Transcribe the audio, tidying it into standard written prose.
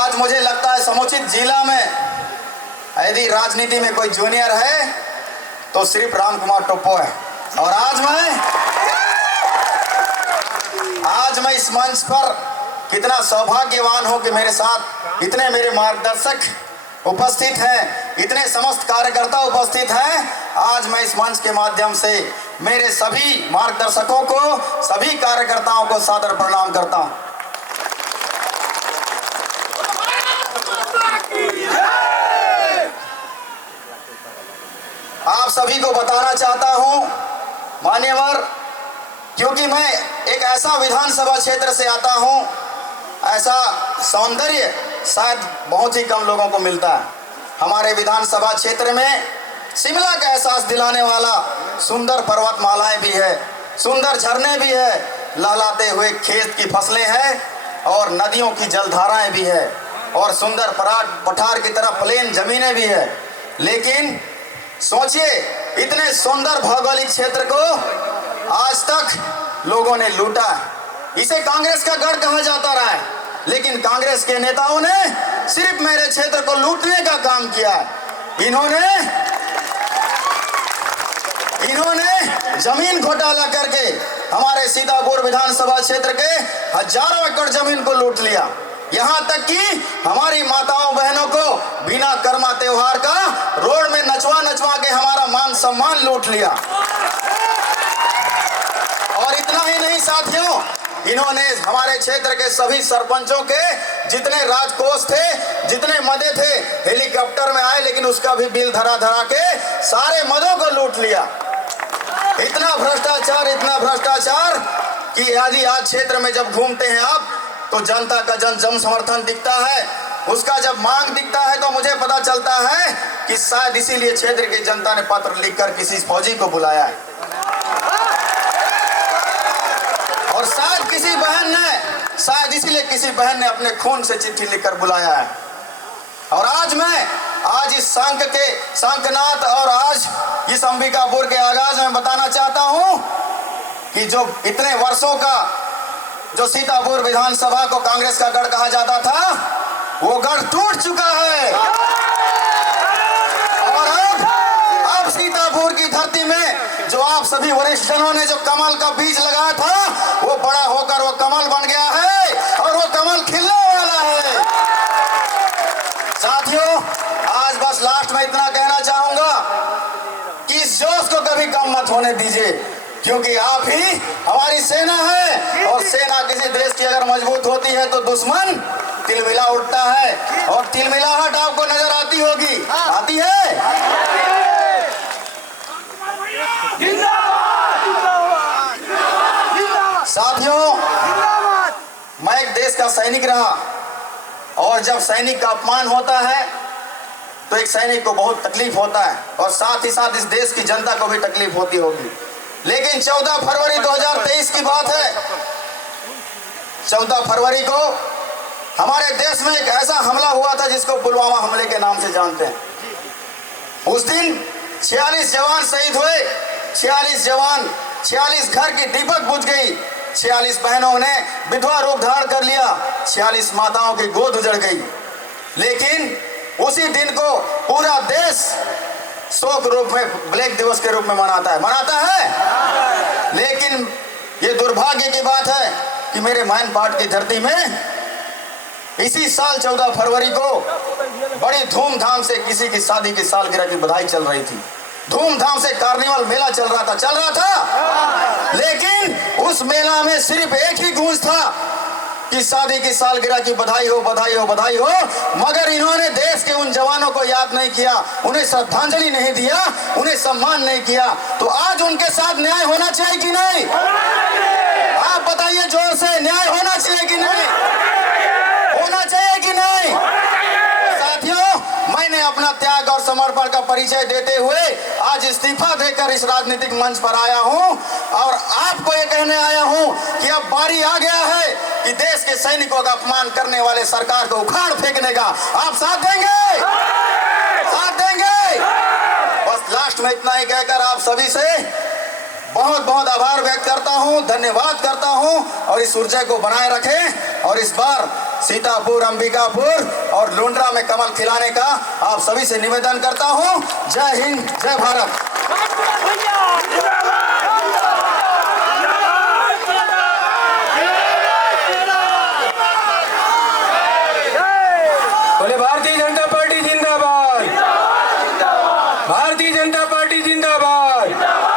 आज मुझे लगता है समुचित जिला में यदि राजनीति में कोई जूनियर है तो सिर्फ राम कुमार टोप्पो है। और आज मैं इस मंच पर कितना सौभाग्यवान हूं कि मेरे साथ इतने मेरे मार्गदर्शक उपस्थित हैं, इतने समस्त कार्यकर्ता उपस्थित हैं। आज मैं इस मंच के माध्यम से मेरे सभी मार्गदर्शकों को, सभी कार्यकर्ताओं को सादर प्रणाम करता हूं। आप सभी को बताना चाहता हूं मान्यवर, क्योंकि मैं एक ऐसा विधानसभा क्षेत्र से आता हूं, ऐसा सौंदर्य शायद बहुत ही कम लोगों को मिलता है। हमारे विधानसभा क्षेत्र में शिमला का एहसास दिलाने वाला सुंदर पर्वतमालाएं भी है, सुंदर झरने भी है, लहलाते हुए खेत की फसलें हैं और नदियों की जलधाराएं भी है और सुंदर पठार की तरह प्लेन जमीनें भी है। लेकिन सोचिए, इतने सुंदर भौगोलिक क्षेत्र को आज तक लोगों ने लूटा है। इसे कांग्रेस का गढ़ कहा जाता रहा है, लेकिन कांग्रेस के नेताओं ने सिर्फ मेरे क्षेत्र को लूटने का काम किया है। इन्होंने जमीन घोटाला करके हमारे सीतापुर विधानसभा क्षेत्र के हजारों एकड़ जमीन को लूट लिया। यहाँ तक कि हमारी माताओं बहनों को बिना कर्मा त्योहार का रोड में नचवा के हमारा मान सम्मान लूट लिया। और इतना ही नहीं साथियों, इन्होंने हमारे क्षेत्र के सभी सरपंचों के जितने राजकोष थे, जितने मदे थे, हेलीकॉप्टर में आए लेकिन उसका भी बिल धरा के सारे मदों को लूट लिया। इतना भ्रष्टाचार कि यदि आज क्षेत्र में जब घूमते हैं आप तो जनता का जन समर्थन दिखता है, उसका जब मांग दिखता है तो मुझे पता चलता है कि शायद इसीलिए क्षेत्र की जनता ने पत्र लिखकर किसी फौजी को बुलाया है और शायद इसीलिए किसी बहन ने अपने खून से चिट्ठी लिखकर बुलाया है। और आज इस शंखनाद और आज इस अंबिकापुर के आगाज में बताना चाहता हूं कि जो इतने वर्षों का जो सीतापुर विधानसभा को कांग्रेस का गढ़ कहा जाता था, वो गढ़ टूट चुका है। और अब सीतापुर की धरती में जो आप सभी वरिष्ठ जनों ने जो कमल का बीज लगाया था, वो बड़ा होकर वो कमल बन गया है और वो कमल खिलने वाला है। साथियों, आज बस लास्ट में इतना कहना चाहूंगा कि इस जोश को कभी कम मत होने दीजिए, क्योंकि आप ही हमारी सेना है और सेना किसी देश की अगर मजबूत होती है तो दुश्मन तिलमिला उठता है और तिलमिलाहट आपको नजर आती होगी, आती है। साथियों, मैं एक देश का सैनिक रहा और जब सैनिक का अपमान होता है तो एक सैनिक को बहुत तकलीफ होता है और साथ ही साथ इस देश की जनता को भी तकलीफ होती होगी। लेकिन 14 फरवरी 2023 की बात है। 14 फरवरी को हमारे देश में एक ऐसा हमला हुआ था जिसको पुलवामा हमले के नाम से जानते हैं। उस दिन 46 जवान शहीद हुए, 46 घर की दीपक बुझ गई, 46 बहनों ने विधवा रूप धारण कर लिया, 46 माताओं की गोद उजड़ गई। लेकिन उसी दिन को पूरा देश शोक रूप में, ब्लैक दिवस के रूप में मनाता है। लेकिन ये दुर्भाग्य की बात है कि मेरे मैनपाट की धरती में इसी साल 14 फरवरी को बड़ी धूमधाम से किसी की शादी की सालगिरह की बधाई चल रही थी, धूमधाम से कार्निवल मेला चल रहा था। लेकिन उस मेला में सिर्फ एक ही गूंज था कि शादी की सालगिरह की बधाई हो, बधाई हो, बधाई हो। मगर इन्होंने देश के उन जवानों को याद नहीं किया, उन्हें श्रद्धांजलि नहीं दिया, उन्हें सम्मान नहीं किया। तो आज उनके साथ न्याय होना चाहिए कि नहीं? आप बताइए जोर से, न्याय होना चाहिए कि नहीं? होना चाहिए कि नहीं? साथियों, मैंने अपना त्याग और समर्पण का परिचय देते हुए आज इस्तीफा देकर इस राजनीतिक मंच पर आया हूं और आपको ये कहने आया हूं कि अब बारी आ गया है कि देश के सैनिकों का अपमान करने वाले सरकार को उखाड़ फेंकने का। आप साथ देंगे? बस लास्ट में इतना ही कहकर आप सभी से बहुत बहुत आभार व्यक्त करता हूं, धन्यवाद करता हूं और इस ऊर्जा को बनाए रखें और इस बार सीतापुर, अंबिकापुर और लुंड्रा में कमल खिलाने का आप सभी से निवेदन करता हूं। जय हिंद, जय भारत।